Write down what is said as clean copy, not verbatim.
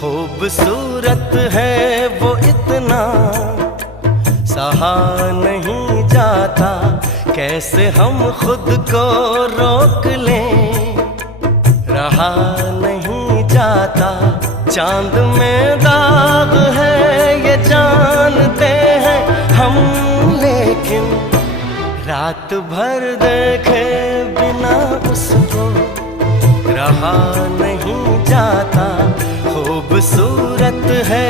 खूबसूरत है वो इतना, सहा नहीं जाता, कैसे हम खुद को रोक लें, रहा नहीं जाता। चांद में दाग है ये जानते हैं हम, लेकिन रात भर देखे बिना उसको रहा नहीं जाता। खूबसूरत है